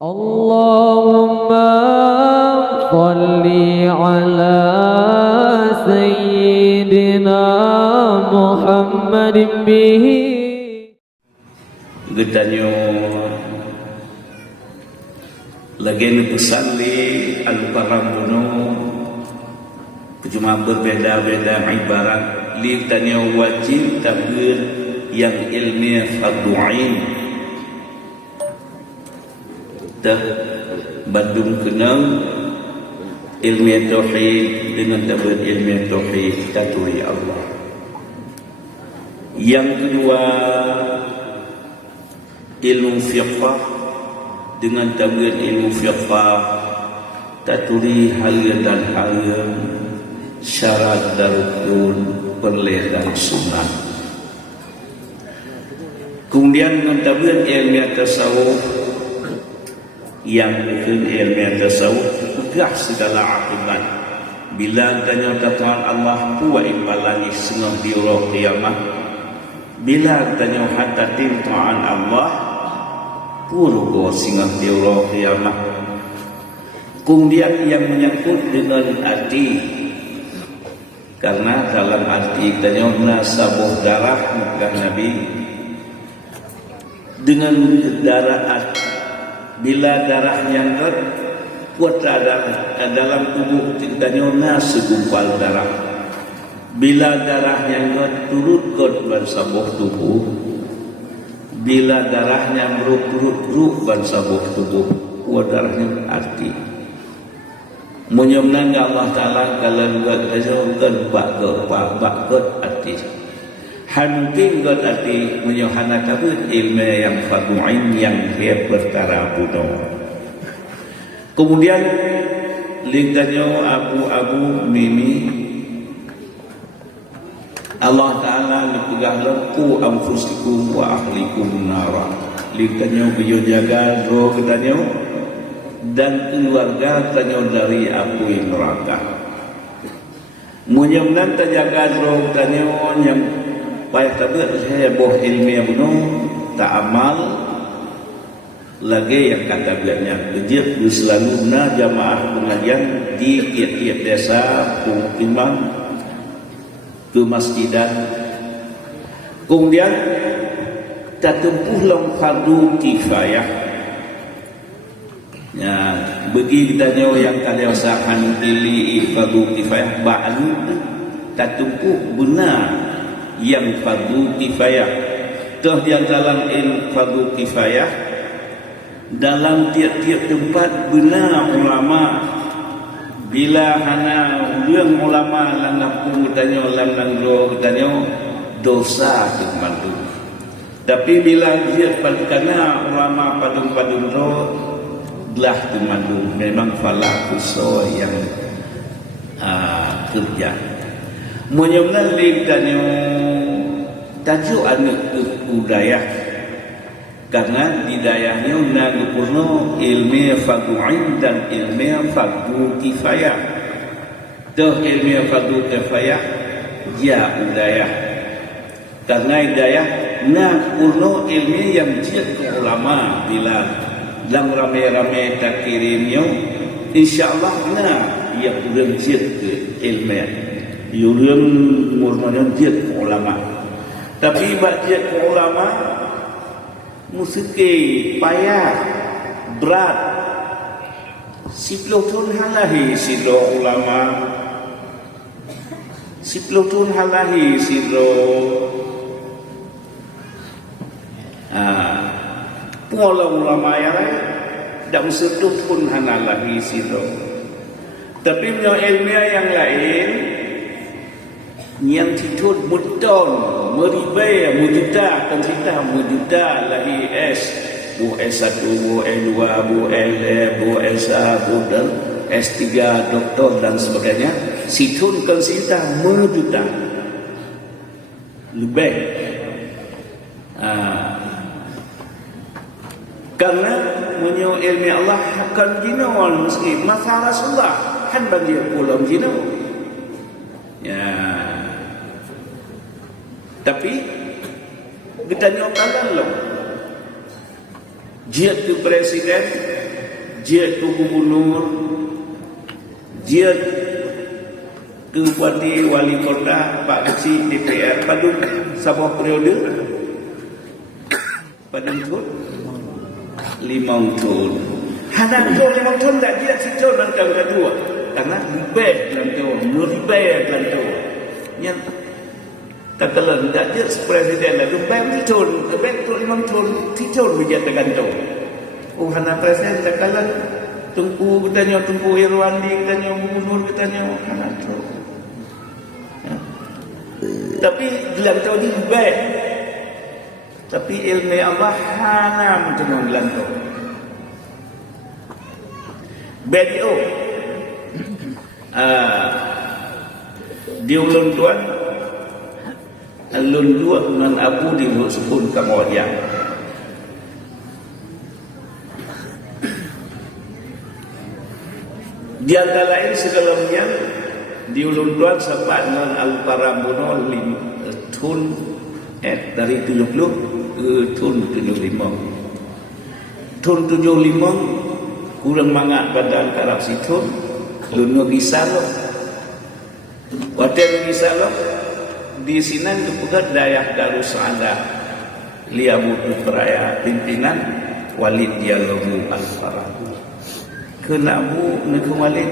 Allahumma salli ala Sayyidina Muhammadin bihi. Getanyo lagi nusalli al-karambuno cuma berbeda-beda ibarat li tanyo wajib tabir yang ilmiah fardu'ain dah Bandung kenal ilmiah tauhid dengan tabir ilmiah tauhid taturi Allah. Yang kedua ilmu fiqh dengan tabir ilmu fiqh taturi hal dan hal syarat dan rukun perleh dan sunnah. Kemudian dengan tabir ilmiah tasawuf yang bukan ilmiah tasawuf tegah segala akibat bila tanya tatan Allah puwa imbalani sengah di roh qiyamah bila tanya hatta ta'an Allah purgo singah di roh qiyamah. Kemudian yang menyangkut dengan hati karena dalam arti tanya nasabuh darah muka Nabi dengan darah bila darahnya kuat dalam tubuh tanya segumpal darah bila darahnya turut ke bansabuh tubuh bila darahnya merut-rut bansabuh tubuh kuat darahnya arti menyemnang Allah Ta'ala kalau kan bakut arti hanting got arti menyohana kabut ilmu yang fadu'in yang dia perkara budo. Kemudian lingkanya abu-abu mimi Allah Ta'ala lepegah lempu anfusikum wa ahlikum nara lingkanya beliau jaga roh katanya dan keluarga tanya dari api neraka munyamnan terjaga roh tanya yang payah tabir saya boh ilmiah bunuh tak amal lagi yang kata bilangnya kejip selalu na jamaah pengajian di tiap-tiap desa pemukiman ke masjidan kemudian tak tempuh long fardu kifayah ya bagi kitanya yang kalian usahakan pilih fardu kifayah ba'an tak tempuh benar yang fardu kifayah toh yang dalam fardu kifayah dalam tiap-tiap tempat benar ulama bila hana ulang ulama langapung tanya lang tanya dosa kemandu tapi bila dia padkana ulama padung-padung roh belah kemandu memang falah kuso yang kerja menyemnan ling tanya tajuk anak budaya karena di dayahnya nagupurno ilmiah fardu'in dan ilmiah fardu kifayah toh ilmiah fardu kifayah ya budaya karena dayah nagupurno ilmiah yang jid ke ulama bila lang rame-rame tak kirimnya insyaAllah ia pun jid ke ilmiah yurim murmanya jid ke ulama tapi bak jid ke ulama musike payah berat siploh tun halahi silo ulama siploh tun halahi silo pola ulama ya tak musuh pun halahi silo tapi punya ilmiah yang lain yang titut mudon meribai mujuta konsita mujuta lahi S bu S1 bu L2 bu L bu S1 bu S3 doktor dan sebagainya situn konsita mujuta lebih karena menyo ilmi Allah akan jinawal meski masa Rasulullah kan bagi pulang jinaw ya. Tapi kita nyokalan loh jihad ke presiden dia tu gubernur, dia tu bupati, wali kota, Pak Kecil, DPR, pada sebuah periode, pada tahun 5 tahun. Hanak tu 5 tahun tak dia sejauh dan kau kedua, karena lebih dalam tu, meribah dalam tu. Yang tak kalau tidak dia presiden lah, lebih tahun, lebih tu 5 tahun, 3 tahun dia tergantung. Oh, hanak presiden tak kalau Tunku katanya, Tunku Irwandi katanya, gubernur katanya, hanak tu. Tapi dalam tahun ni baik. Tapi ilmu Allah hanam dengan dalam tahun. BDO di ulun tuan alun dua dengan Abu di Musuhun Kambodia. Di antara lain sedalamnya di ulun tuan sempat dengan Al-Paramono tun dari 70 ke tun 75. Tun 75 kurang mangat badan Arab situ luno gisalo. Hotel gisalo di Sinan kepukat dayah Darussaada Liabu Peraya pimpinan Walid Dialogu Al-Farah. Kenabu nak Walid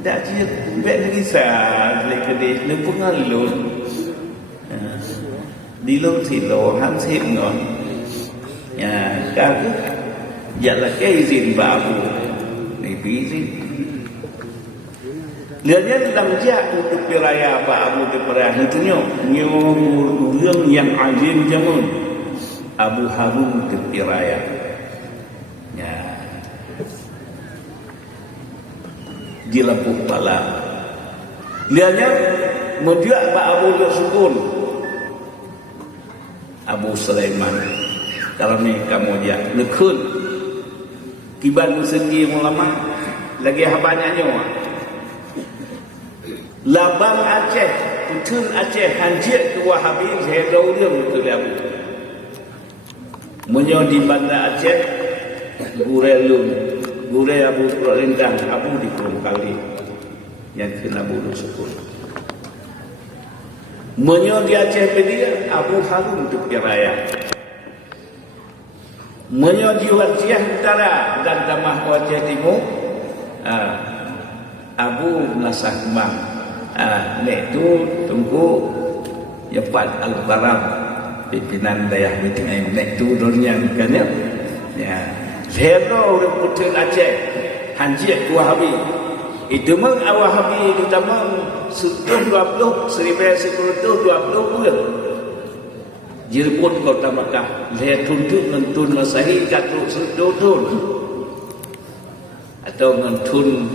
dak dia baik gisal lekade le pengalun. Di lông thì lộ hắn thêm ngon các dạ là cái gì vào này ví gì lihatnya dalam jah untuk wilayah Pak Abu Diperah itu nhiều yang azim jamun Abu Harun Diperah ya di Lampung Pala lihatnya menjual Pak Abu Sukun Abu Sulaiman kalau ni kamu dia nekun kiban musegi ulama lagi banyaknya labang Aceh putun Aceh hanjir ke Wahabi saya tahu dia betul Abu menyo di Banda Aceh Gurelum Gure Abu Rendang Abu di Kurung Kali yang kena bunuh syukur menyo di Aceh pedia Abu Harun Diperah menyo di Wajah Utara dan Damah Wajah Timur Abu Nasah Kemang itu tunggu Yapat Al-Baram pimpinan dayah meeting itu dunia kan ya zero orang putun Aceh hanjir ke Wahabi itu meng Wahabi itu tamang 20 bulan Jirpun kota Makkah lihat tuntut mentun masahi katruk sedotun atau mentun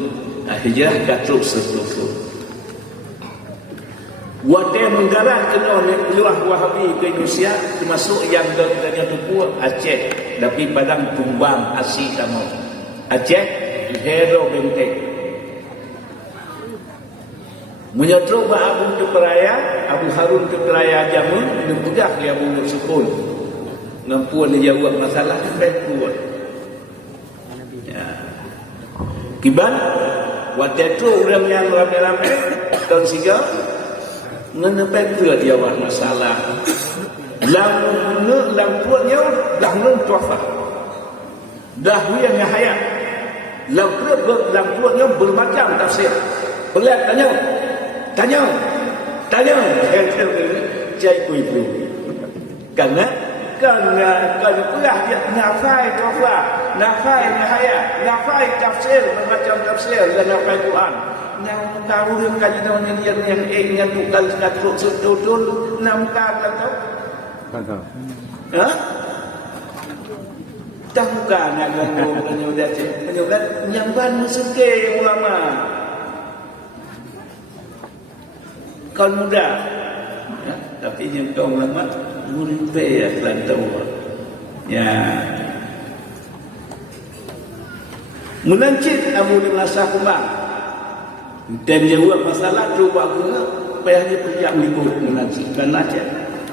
hijrah katruk sedotun wadah menggarah kena luah Wahabi ke Indonesia termasuk yang bertanya tupu Aceh tapi Padang Tumbang Asih sama Aceh hero benteng menyeruk Abu Diperah Abu Harun Diperah jamun dan budak dia Abu Sukun ngampuan dia jawab masalah sampai kuat ya kiban waktu itu orang yang ramai-ramai tahun siga menepek dia jawab masalah lampuannya dah tuafah dah yang hayat lampuannya bermacam tafsir boleh tanya cai kui pun karena pula dia nafai tuafah nafai hayat nafai tafsir bermacam tafsir dan nafai Quran yang tahu yang kajian yang bukan katruk sedudul nampak kan tahu tak bukan menyudat nyamban musuh ulama kau muda tapi yang kau ulama muripe ya kan tahu ya menancit Abu Nasah Kemang dan jawab masalah cuba guna payahnya perjak libur menancit dan Aceh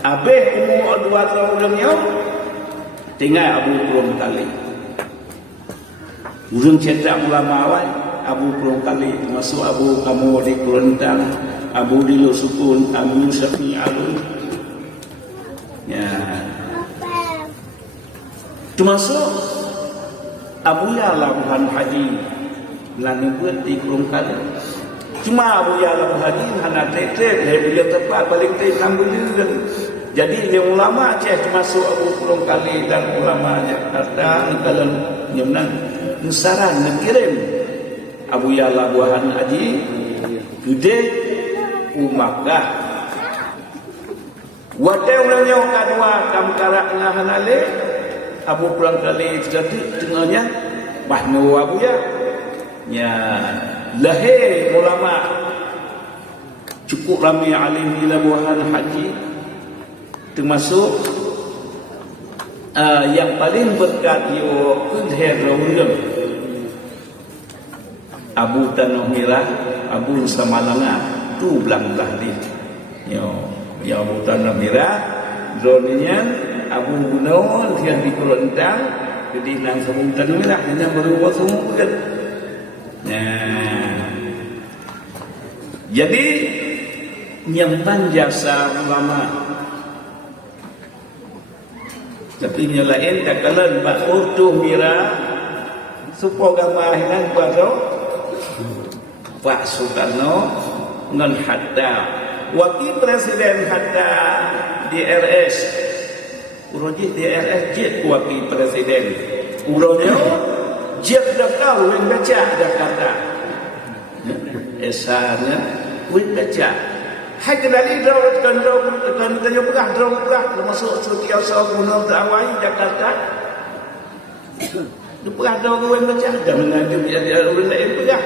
abeh umur 2 tahun tinggal Abu Kurung Kali Urang cetak ulama awal Abu Kurung Kali masuk Abu Kamu di Kurentang, Abu di Sukun, Abu Syafi Alun. Ya. Termasuk Abu Ya'la Buhan Haji lalu buat di Kurung Kali. Cuma Abu Ya'la Buhan Haji hana tetek beliau tepat balik ke Kambul. Jadi yang ulama Aceh termasuk Abu Kurung Kali dan ulama datang kalau nyemnang nusaran ngirim Abu Ya'la Buhan Haji gede Makkah. Wadai ulangnya kadua kamkara ngahan ale Abu Kurung Kali jadi tengahnya bahnu Abu ya lahir ulama cukup ramai alim ila Buhan Haji. Termasuk yang paling berkat yo kedher rawulam Abu Tanah Merah, Abu Samalanga tu belang-belah di yo ya Abu Tanah Merah droninya Abu Gunawan yang di Kurentang jadi nang Abu Tanah Merah hanya berubah semua kan. Nah jadi nyamban jasa ulama tapi nyalain takalan Pak Urdu Mira supaya gamahinan pada Pak Soekarno dengan Hatta wakil presiden Hatta di RS urojit di RS jet wakil presiden urojit jet dakar wing baca Jakarta esanya wing baca hai kendali drawat kan tanyo pegah termasuk setiasa guna terawai Jakarta dia pegah drawat wing baca dan mengaji dia orang lain pegah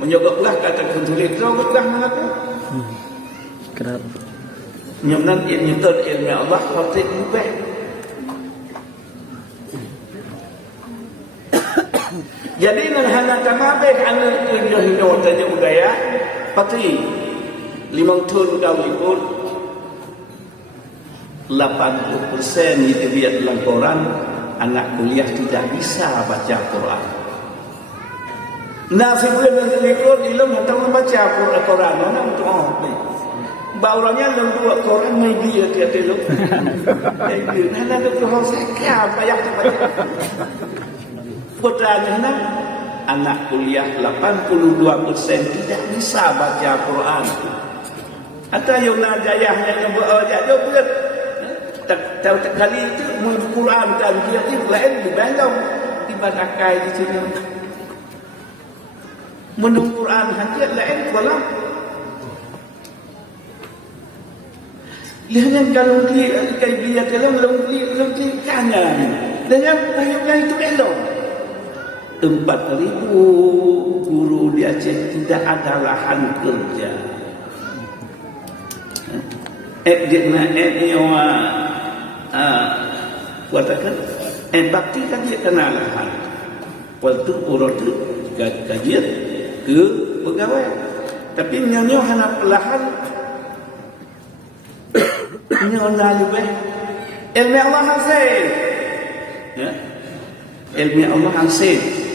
menyogok pegah kata kentulis drawat pegah mengaku kenapa nyamnan ilmu Allah khotib mubah. Jadi nang kamabe anu hidup tanya budaya pati 5 tahun kawin 80% itu lihat dalam Quran anak kuliah tidak bisa baca Quran. Nah sebelum nanti Quran ilmu tahu membaca Quran mana untuk apa? Bauranya lembu Quran mai dia kata lu. Itu nana tu hosek apa yang baca. Putranya anak kuliah 82% tidak bisa baca Quran. Atau yang nak jayahnya yang berjaya buat tahu kali itu menurut Quran dan dia itu lain di belakang di banakai di sini. Menurut Quran hanya lain kalau lihatnya kalau dia kayak dia belum kanya dan yang itu elok 4.000 guru di Aceh tidak ada lahan kerja. Katakan bakti kan dia kena lahan. Waktu orang tu kajian ke pegawai. Tapi nyonya hana lahan nyonya lebih ilmu Allah hasil. Ya. Ilmu Allah hasil.